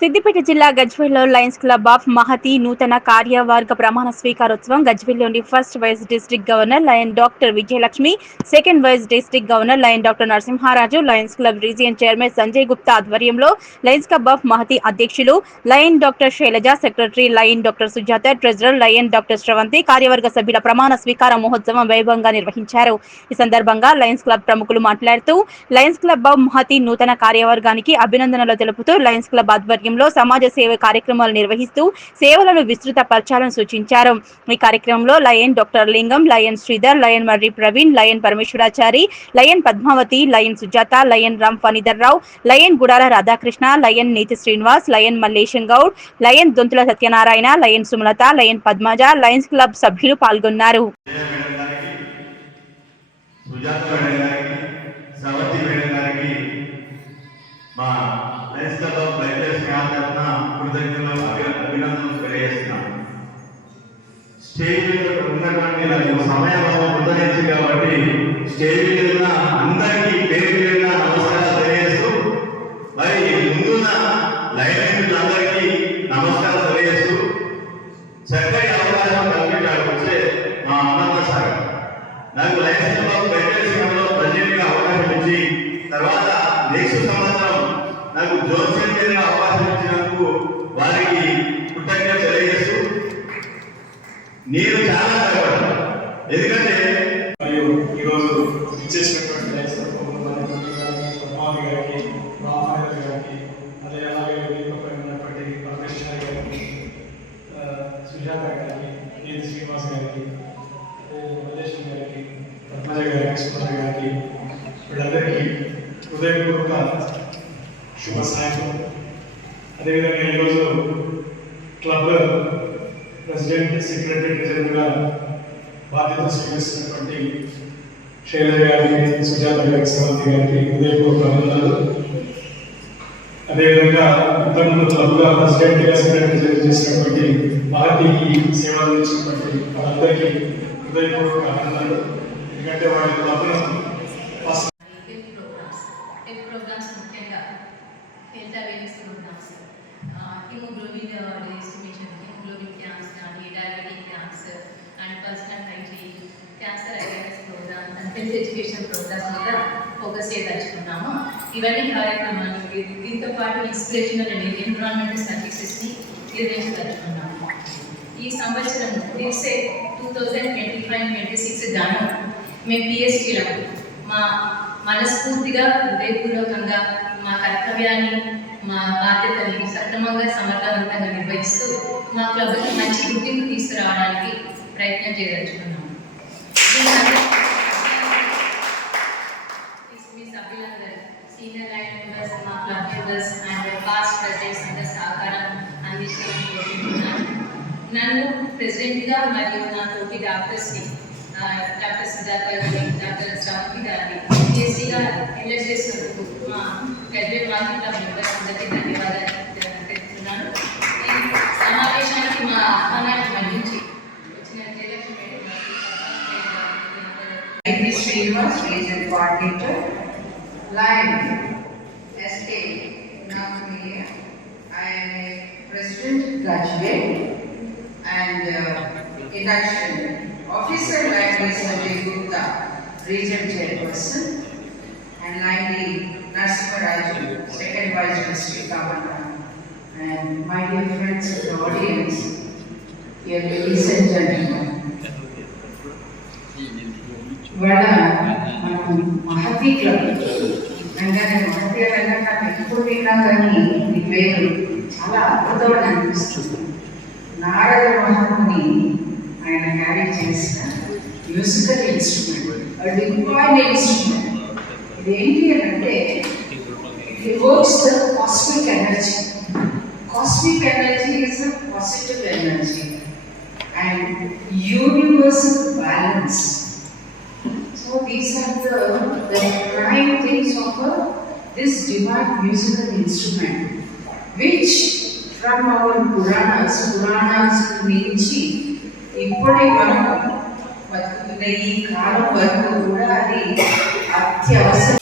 సిద్దిపేట జిల్లా గజ్వేల్లో Lions Club of Mahathi నూతన కార్యవర్గ ప్రమాణ స్వీకారోత్సవం గజ్వేల్లోని first vice district governor Lion doctor Vijayalakshmi, second vice district governor Lion doctor Narasimharaju, Lions Club region chairman Sanjay Gupta ఆధ్వర్యంలో లయన్స్ క్లబ్ ఆఫ్ మహతి అధ్యక్షులు Lion doctor Shailaja, secretary Lion doctor Sujatha, treasurer Lion doctor Sravanthi, కార్యవర్గ సభ్యుల ప్రమాణ స్వీకార మహోత్సవం వైభవంగా నిర్వహించారు. ఈ సందర్భంగా లయన్స్ క్లబ్ ప్రముఖులు మాట్లాడుతూ లయన్స్ క్లబ్ ఆఫ్ మహతి నూతన కార్యవర్గానికి అభినందనలు తెలుపుతూ లయన్స్ క్లబ్ ఆధ్వర్యంలో సమాజ సేవ కార్యక్రమాలు నిర్వహిస్తూ సేవలను విస్తృతపరచాలని సూచించారు. ఈ కార్యక్రమంలో Lion doctor Lingam, Lion Sridhar, Lion Marri Praveen, Lion Parameshwarachari, Lion Padmavathi, Lion Sujatha, Lion Ram Phanidhar Rao, Lion Gudala Radhakrishna, Lion Neethi Srinivas, Lion Mallesham Goud, Lion Donthula Satyanarayana, Lion Sumalatha, Lion Padmaja, Lions Club సభ్యులు పాల్గొన్నారు. స్టేజ్ మీద ఉన్నటువంటి సమయం ఉదయించి కాబట్టి స్టేజ్ మీద ఉన్న అందరికీ పేరు మీద నమస్కారాలు తెలియజేస్తూ మరి ముందున్న లైబ్రరీలందరికీ నమస్కారాలు తెలియజేస్తూ చక్కటి అవకాశం కల్పించాడు వచ్చే మా అనంత సార్ నాకు లైసెన్స్ వెంకటేశ్వరంలో ప్రజెంట్గా అవకాశం ఇచ్చి తర్వాత నెక్స్ట్ సంవత్సరం నాకు జోన్ సెంటర్గా అవకాశం ఇచ్చినందుకు వారికి కృతజ్ఞత తెలియజేస్తూ నేను చాలా కష్టపడ్డాను. ఎందుకంటే మరియు ఈరోజు ఇచ్చేసినటువంటి గారికి అదే అలాగే ఉన్నటువంటి పరమేశ్వర గారికి, సుజాత గారికి, నీతి శ్రీనివాస్ గారికి, మల్లేశం గారికి, పద్మజ గారికి, సుమలత గారికి వీళ్ళందరికీ హృదయపూర్వక శుభ సాయంత్రం. అదేవిధంగా ఈరోజు క్లబ్ ప్రెసిడెంట్, సెక్రటరీ, ట్రెజరర్గా బాధ్యతలు స్వీకరిస్తున్నటువంటి శైలజ గారికి, సుజాత గారికి, శ్రవంతి గారికి హృదయపూర్వక అభినందనలు. అదేవిధంగా ఇంతకుముందు క్లబ్గా ప్రెసిడెంట్గా, సెక్రటరీ చేసినటువంటి మహతికి సేవలు అందించినటువంటి వాళ్ళందరికీ హృదయపూర్వక అభినందనలు. ఎందుకంటే వాళ్ళ క్లబ్ను first hemoglobin estimation, hemoglobin camps, diabetic camps, and personal hygiene, cancer awareness program, and health education programs మీద ఫోకస్ చేయదలుచుకున్నాము. ఇవన్నీ కార్యక్రమాలు దీంతో పాటు ఇన్స్పిరేషనల్ అండ్ ఎన్విరాన్మెంటల్ సర్వీసెస్ని నిర్వహించదలుచుకున్నాము. ఈ సంవత్సరం తెలిసే 2025-26 గాను మేము పిఎస్టీలకు మా మనస్ఫూర్తిగా హృదయపూర్వకంగా మా కర్తవ్యాన్ని, మా బాధ్యతని సక్రమంగా సమర్థవంతంగా నిర్వహిస్తూ మా క్లబ్కి మంచి గుర్తింపు తీసుకురావడానికి ప్రయత్నం చేయదలుచుకున్నాము. మీ సభ్యులందరూ, సీనియర్ లైన్ మెంబర్స్, మా club members and past presidents అందరూ సహకారం అందించాలని కోరుకుంటున్నాను. నన్ను ప్రెసిడెంట్గా మరియు నా తోటి డాక్టర్స్ని, డాక్టర్ సుజాత గారిని, డాక్టర్ శ్రవంతి గారిని పిఎస్సీగా ఎలెక్ట్ చేసినందుకు మా గజ్వేల్ మహతి క్లబ్ మెంబర్స్ అందరికీ ధన్యవాదాలు తెలుపుతున్నాను. ఈ సమావేశానికి మా ఆహ్వానాన్ని మన్నించి వచ్చిన నీతి Srinivas, region coordinator, Lion SK Nakumiya. I am a president Gajwel and induction officer library Sanjay Gupta, region chairperson, and Lady Narasimharaju, second vice district governor, and my dear friends of the audience, dear ladies and gentlemen. ఇవాళ మనం Mahathi club అనగానే మహతి అనగా ఎప్పుడు విన్నా కానీ ఈ పేరు చాలా అద్భుతమైన అనిపిస్తుంది. నారద మహాముని ఆయన క్యారీ చేసిన మ్యూజికల్ ఇన్స్ట్రుమెంట్, అది డివైన్ ఇన్స్ట్రుమెంట్. ఇదేంటి అని అంటే it evokes the cosmic energy. Cosmic energy is a positive energy and universal balance. So these are the prime things of this divine musical instrument, which from our Puranas నుంచి ఇప్పటి వరకు బతుకుతున్న ఈ కాలం వరకు కూడా అది అత్యవసరం.